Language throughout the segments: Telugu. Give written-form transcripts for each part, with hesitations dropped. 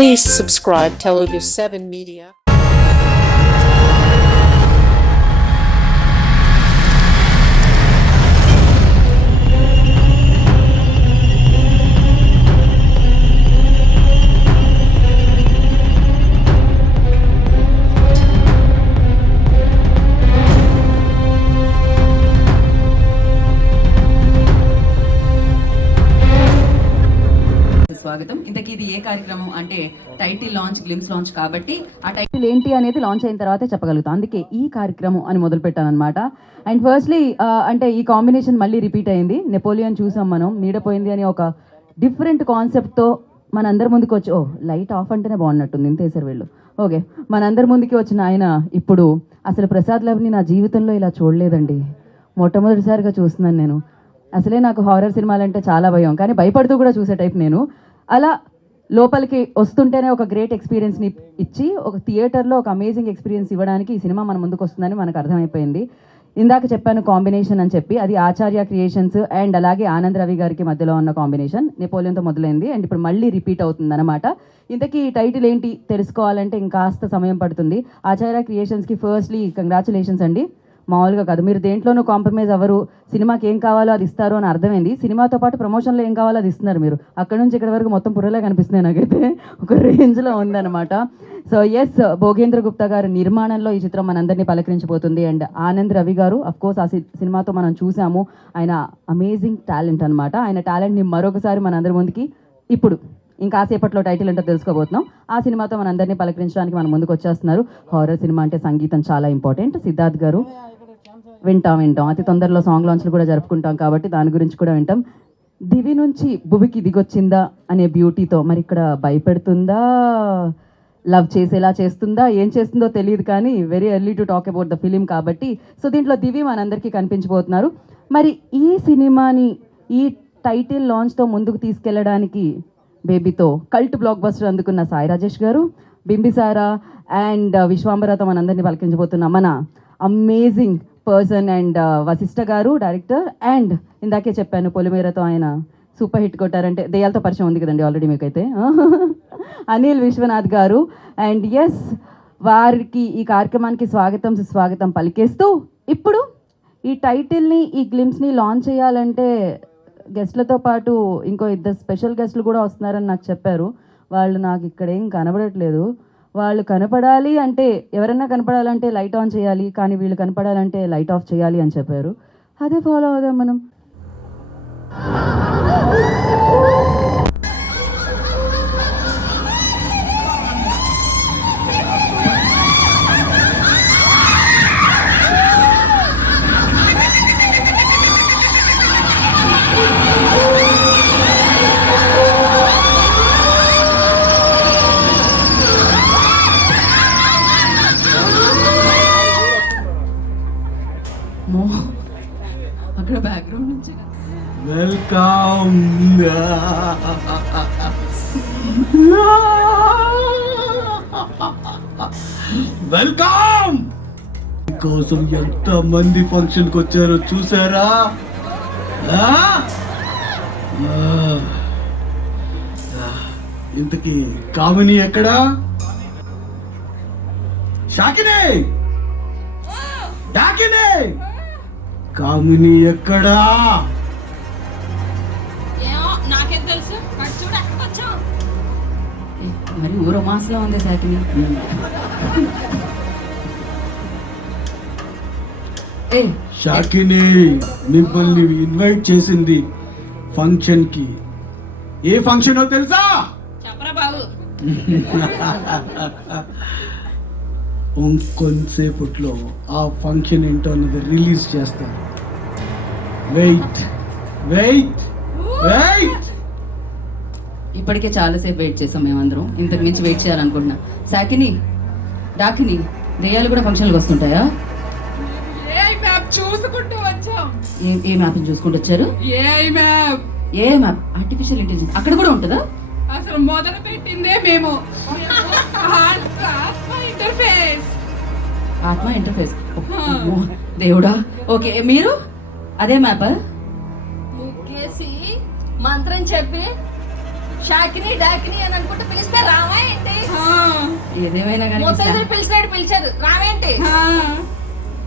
Please subscribe Telugu 7 Media. స్వాగతం. ఇంతకీ ఇది ఏ కార్యక్రమం అంటే టైటిల్ లాంచ్, గ్లిమ్స్ లాంచ్ కాబట్టి ఆ టైటిల్ ఏంటి అనేది లాంచ్ అయిన తర్వాతే చెప్పగలుగుతాం. అందుకే ఈ కార్యక్రమం అని మొదలు పెట్టాను అనమాట. అండ్ ఫస్ట్లీ అంటే ఈ కాంబినేషన్ మళ్ళీ రిపీట్ అయింది. నెపోలియన్ చూసాం మనం, నీడపోయింది అని ఒక డిఫరెంట్ కాన్సెప్ట్తో మనందరి ముందుకు వచ్చి, లైట్ ఆఫ్ అంటేనే బాగున్నట్టుంది ఇంతేసారు వీళ్ళు. ఓకే, మనందరి ముందుకి వచ్చిన ఆయన ఇప్పుడు అసలు ప్రసాద్ లవ్ని నా జీవితంలో ఇలా చూడలేదండి. మొట్టమొదటిసారిగా చూస్తున్నాను నేను. అసలే నాకు హారర్ సినిమాలంటే చాలా భయం, కానీ భయపడుతూ కూడా చూసే టైప్ నేను. అలా లోపలికి వస్తుంటేనే ఒక గ్రేట్ ఎక్స్పీరియన్స్ని ఇచ్చి ఒక థియేటర్లో ఒక అమేజింగ్ ఎక్స్పీరియన్స్ ఇవ్వడానికి ఈ సినిమా మన ముందుకు వస్తుందని మనకు అర్థమైపోయింది. ఇందాక చెప్పాను కాంబినేషన్ అని చెప్పి, అది ఆచార్య క్రియేషన్స్ అండ్ అలాగే ఆనంద్ రవి గారికి మధ్యలో ఉన్న కాంబినేషన్. నెపోలియన్తో మొదలైంది అండ్ ఇప్పుడు మళ్ళీ రిపీట్ అవుతుంది అనమాట. ఇంతకీ టైటిల్ ఏంటి తెలుసుకోవాలంటే ఇంకాస్త సమయం పడుతుంది. ఆచార్య క్రియేషన్స్కి ఫస్ట్లీ కంగ్రాచులేషన్స్ అండి. మామూలుగా కాదు, మీరు దేంట్లోనూ కాంప్రమైజ్ అవ్వరు. సినిమాకి ఏం కావాలో అది ఇస్తారు అని అర్థమైంది. సినిమాతో పాటు ప్రమోషన్లో ఏం కావాలో అది ఇస్తున్నారు మీరు. అక్కడ నుంచి ఇక్కడ వరకు మొత్తం పుర్రలే కనిపిస్తున్నాయి నాకైతే. ఒక రేంజ్లో ఉందన్నమాట. సో ఎస్, భోగేంద్ర గుప్తా గారి నిర్మాణంలో ఈ చిత్రం మనందరినీ పలకరించబోతుంది. అండ్ ఆనంద్ రవి గారు అఫ్కోర్స్ ఆ సినిమాతో మనం చూసాము. ఆయన అమేజింగ్ టాలెంట్ అనమాట. ఆయన టాలెంట్ని మరొకసారి మనందరి ముందుకి ఇప్పుడు ఇంకాసేపట్లో టైటిల్ ఏంటో తెలుసుకోబోతున్నాం. ఆ సినిమాతో మనందరినీ పలకరించడానికి మన ముందుకు వచ్చేస్తున్నారు. హారర్ సినిమా అంటే సంగీతం చాలా ఇంపార్టెంట్. సిద్ధార్థ్ గారు వింటాం. అతి తొందరలో సాంగ్ లాంచ్లు కూడా జరుపుకుంటాం కాబట్టి దాని గురించి కూడా వింటాం. దివి నుంచి భువికి దిగొచ్చిందా అనే బ్యూటీతో మరి ఇక్కడ భయపెడుతుందా, లవ్ చేసేలా చేస్తుందా, ఏం చేస్తుందో తెలియదు, కానీ very early to talk about the film కాబట్టి. సో దీంట్లో దివి మనందరికీ కనిపించబోతున్నారు. మరి ఈ సినిమాని ఈ టైటిల్ లాంచ్తో ముందుకు తీసుకెళ్ళడానికి బేబీతో కల్ట్ బ్లాక్ బస్టర్ అందుకున్న సాయి రాజేష్ గారు, బింబిసారా అండ్ విశ్వాంబరతో మనందరినీ పలకించబోతున్న మన అమేజింగ్ పర్సన్ అండ్ వశిష్ఠ గారు డైరెక్టర్. అండ్ ఇందాకే చెప్పాను పొలిమేరతో ఆయన సూపర్ హిట్ కొట్టారంటే, దెయ్యాలతో పరిచయం ఉంది కదండి ఆల్రెడీ మీకైతే, అనిల్ విశ్వనాథ్ గారు. అండ్ ఎస్, వారికి ఈ కార్యక్రమానికి స్వాగతం సుస్వాగతం పలికేస్తూ ఇప్పుడు ఈ టైటిల్ని ఈ గ్లిమ్స్ని లాంచ్ చేయాలంటే గెస్ట్లతో పాటు ఇంకో 2 స్పెషల్ గెస్ట్లు కూడా వస్తున్నారని నాకు చెప్పారు. వాళ్ళు నాకు ఇక్కడ ఏం కనబడట్లేదు. వాళ్ళు కనపడాలి అంటే, ఎవరైనా కనపడాలంటే లైట్ ఆన్ చేయాలి, కానీ వీళ్ళు కనపడాలంటే లైట్ ఆఫ్ చేయాలి అని చెప్పారు. అదే ఫాలో అవుదాం మనం. అక్కడ బ్యాక్గ్రౌండ్ నుంచి వెల్కమ్. వెల్కమ్ కోసం ఎంత మంది ఫంక్షన్కి వచ్చారో చూసారా? ఇంతకీ కామిని ఎక్కడా? షాకినే, డాకినే, కామిని ఎక్కడా? నాకేం తెలుసు, చూడ వచ్చాం. మరి ఊరో మాసలో ఉంది సాకిని. షాకిని మిమ్మల్ని ఇన్వైట్ చేసింది ఫంక్షన్ కి. ఏ ఫంక్షన్ తెలుసా? చెప్పరా బాబు. ఇంకొంతసేపట్లో ఆ ఫంక్షన్ ఏంటో అన్నది రిలీజ్ చేస్తాను. Wait wait wait. ఇప్పటికే చాలాసేపు వెయిట్ చేసాం మేమందరం. ఇంతకు మించి వెయిట్ చేయాలనుకుంటున్నా. సాకిని, డాకిని, దెయ్యాలు కూడా ఫంక్షన్లకు వస్తుంటాయా? చూసుకుంటూ వచ్చాం. ఏ మ్యాప్ని చూసుకుంటూ వచ్చారు? ఏ మ్యాప్? ఆర్టిఫిషియల్ ఇంటెలిజెన్స్ అక్కడ కూడా ఉంటుందా? అసలు మొదలు పెట్టిందే మేము. ఆత్మ ఇంటర్ఫేస్. దేవుడా. ఓకే, మీరు అదే మ్యాప్ ముగ్గేసి మంత్రం చెప్పి షాకిని డాకిని అని అనుకుంటూ పిలిస్తే రావా ఏంటి? ఏదేమైనా కానీ మొత్తం పిలిచినాడు పిలిచారు రావేంటి?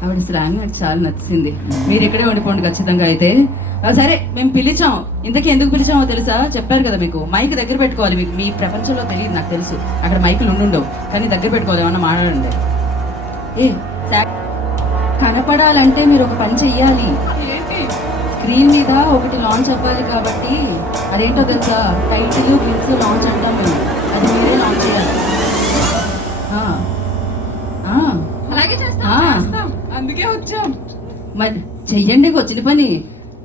ఆవిడ స్లాంగ్ నాకు చాలా నచ్చింది. మీరు ఇక్కడే ఉండిపోండి ఖచ్చితంగా. అయితే సరే, మేము పిలిచాం. ఇంతకీ ఎందుకు పిలిచామో తెలుసా? చెప్పారు కదా మీకు, మైక్ దగ్గర పెట్టుకోవాలి. మీకు మీ ప్రపంచంలో తెలియదు, నాకు తెలుసు. అక్కడ మైకులు ఉండుండవు, కానీ దగ్గర పెట్టుకోవాలి. ఏమన్నా మాట్లాడండి. కనపడాలంటే మీరు ఒక పని చెయ్యాలి. స్క్రీన్ మీద ఒకటి లాంచ్ అవ్వాలి కాబట్టి అదేంటో తెలుసా? టైటిల్ గ్లిమ్స్ లాంచ్ అంటాం మేము. అది మీరే లాంచ్ చేయాలి. అలాగే చేస్తాం, అందుకే వచ్చాం. మరి చెయ్యండి, వచ్చిన పని.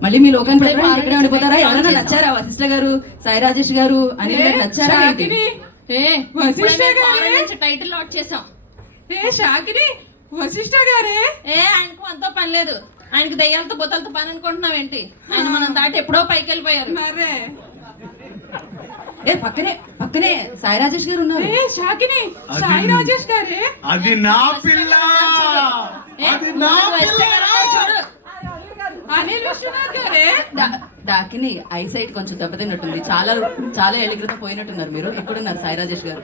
మళ్ళీ మీ లోకానికి పెట్టడానికి ఇక్కడే ఉండిపోతారా? ఎవరైనా నచ్చారా? వశిష్ఠ గారు, సాయి రాజేష్ గారు అని నచ్చారా? టైటిల్ లాంచ్ చేసాం. షాకిని వశిష్ఠ గారే. ఆయనకు మనతో పని లేదు. ఆయనకు దయ్యాలతో బొత్తలతో పని అనుకుంటున్నావు ఏంటి? ఆయన మనం దాటి ఎప్పుడో పైకి వెళ్ళిపోయారు. మరే పక్కనే పక్కనే సాయి రాజేష్ గారు ఉన్నారు. షాకిని సాయి రాజేష్ గారే. అది నా పిల్ల, అది నా పిల్ల. అనిల్ విశ్వనాథ్ గారే. డాకిని ఐసైట్ కొంచెం దెబ్బతిన్నట్టుంది. చాలా చాలా ఏళ్ళ క్రితం పోయినట్టున్నారు మీరు. ఎక్కడున్నారు సాయి రాజేష్ గారు?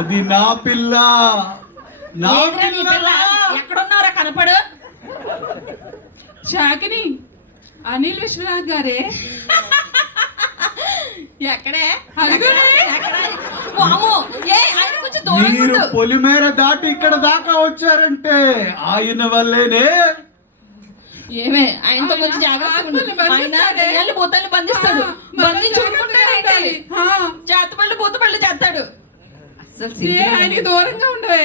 అది నా పిల్ల, నా పిల్ల. ఎక్కడున్నారా కనపడు. షాకిని అనిల్ విశ్వనాథ్ గారే. ఎక్కడే? మీరు పొలిమేర దాటి ఇక్కడ దాకా వచ్చారంటే ఆయన వల్లేనే. ఏమే ఆయనతో కొంచెం జాగ్రత్తగా ఆయన దెయ్యాలు భూతాన్ని బంధిస్తాడు. చేతపళ్ళు భూతపళ్ళు చేస్తాడు. అసలు ఆయనకి దూరంగా ఉండవే.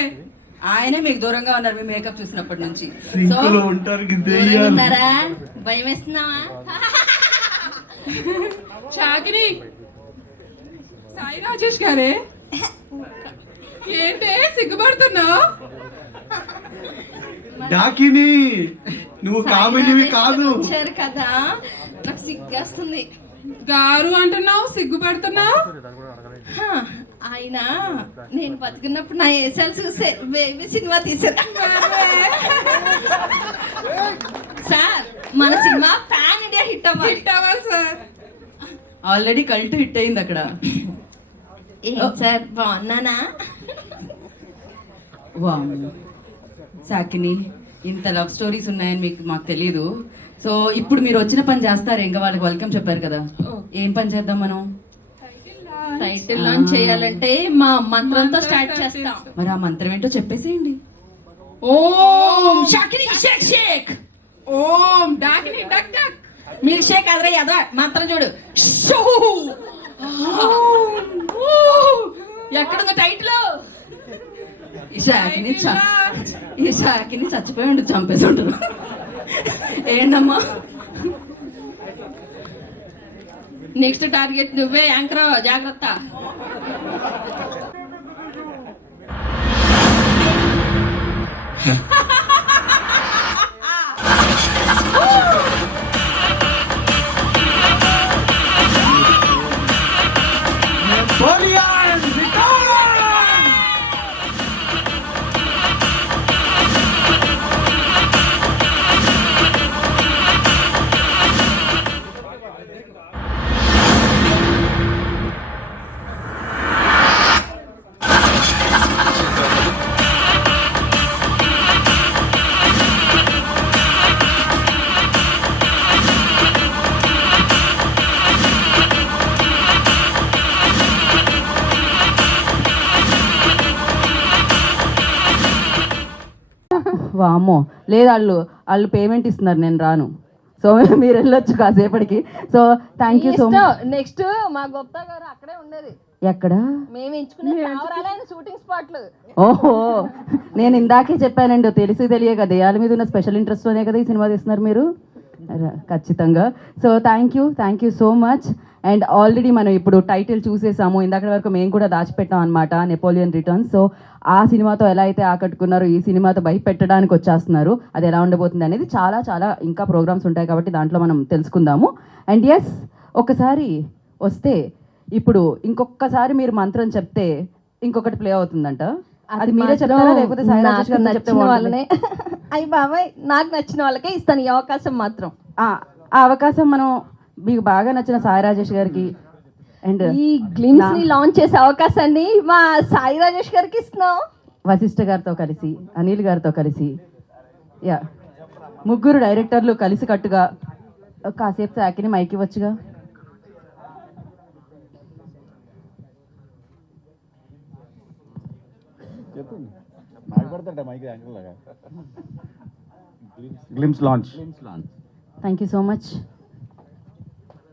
ఆయనే మీకు దూరంగా ఉన్నారు మీ మేకప్ చూసినప్పటి నుంచి. సింకులో ఉంటారు దెయ్యాలు. భయం వేస్తున్నావా? షాకిని సాయి రాజేష్ గారే. ఏంటే సిగ్గుపడుతున్నావు? డాకిని నువ్వు కామెడీవి కాదు. వచ్చారు కదా, నాకు సిగ్గేస్తుంది. గారు అంటున్నావు, సిగ్గుపడుతున్నావు. ఆయన నేను బతుకున్నప్పుడు నా ఏసాలు చూసే బేబీ సినిమా తీసారు. సార్ మన సినిమా పాన్ ఇండియా హిట్ అవ్వాలి సార్. ఆల్రెడీ కల్ట్ హిట్ అయింది అక్కడ. సార్ బాగున్నానా? సాకిని ఇంత లవ్ స్టోరీస్ ఉన్నాయని మాకు తెలియదు. సో ఇప్పుడు మీరు వచ్చిన పని చేస్తారు. ఇంకా వాళ్ళకి వెల్కమ్ చెప్పారు కదా, ఏం పని చేద్దాం మనం? టైటిల్ లాంచ్ చేయాలంటే మా మంత్రంతో స్టార్ట్ చేస్తాం. మరి ఆ మంత్రం ఏంటో చెప్పేసేయండి. ఓం షాకిని షేక్ షేక్, ఓం డాకిని డక్ డక్. మిల్క్ షేక్ అదరా అదా మంత్రం చూడు. ఎక్కడుంది టైటిల్? ఈ షాకిని చచ్చిపోయి ఉండి చంపేసి ఉంటారు. ఏంటమ్మా నెక్స్ట్ టార్గెట్ నువ్వే యాంకర్, జాగ్రత్త. వామ్మో లేదు, వాళ్ళు పేమెంట్ ఇస్తున్నారు, నేను రాను. సో మీరు వెళ్ళొచ్చు కాసేపటికి. So thank you so much. Next మా గుప్తా గారు అక్కడే ఉండేది. ఎక్కడ? మేము ఎంచుకునే షూటింగ్ స్పాట్లు. ఓహో, నేను ఇందాకే చెప్పానండి, తెలిసి తెలియక దెయ్యాల మీద ఉన్న స్పెషల్ ఇంట్రెస్ట్తోనే కదా ఈ సినిమా తీస్తున్నారు మీరు. ఖచ్చితంగా. So thank you so much. And already మనం ఇప్పుడు టైటిల్ చూసేసాము. ఇందాక వరకు మేము కూడా దాచిపెట్టాం అనమాట, నెపోలియన్ రిటర్న్స్. సో ఆ సినిమాతో ఎలా అయితే ఆకట్టుకున్నారో ఈ సినిమాతో భయపెట్టడానికి వచ్చేస్తున్నారు. అది ఎలా ఉండబోతుంది అనేది చాలా చాలా ఇంకా ప్రోగ్రామ్స్ ఉంటాయి కాబట్టి దాంట్లో మనం తెలుసుకుందాము. అండ్ ఎస్, ఒకసారి వస్తే ఇప్పుడు ఇంకొకసారి మీరు మంత్రం చెప్తే ఇంకొకటి ప్లే అవుతుందంట. అది మీరే చెప్తారా లేకపోతే సాయి రాజేష్ గారు చెప్తే వాళ్ళనే? అయ్యి బాబాయ్, నాకు నచ్చిన వాళ్ళకే ఇస్తాను ఈ అవకాశం మాత్రం. ఆ అవకాశం మనం మీకు బాగా నచ్చిన సాయి రాజేష్ గారికి అండ్ ఈ గ్లిమ్స్ ని లాంచ్ చేసే అవకాశాన్ని మా సాయి రాజేష్ గారికి ఇస్తున్నాం. వశిష్ఠ గారితో కలిసి, అనిల్ గారితో కలిసి, యా, ముగ్గురు డైరెక్టర్లు కలిసి కట్టుగా కాసేపు సాకిని మైక్ ఇవ్వచ్చుగా. Glimpse launch. Thank you so much.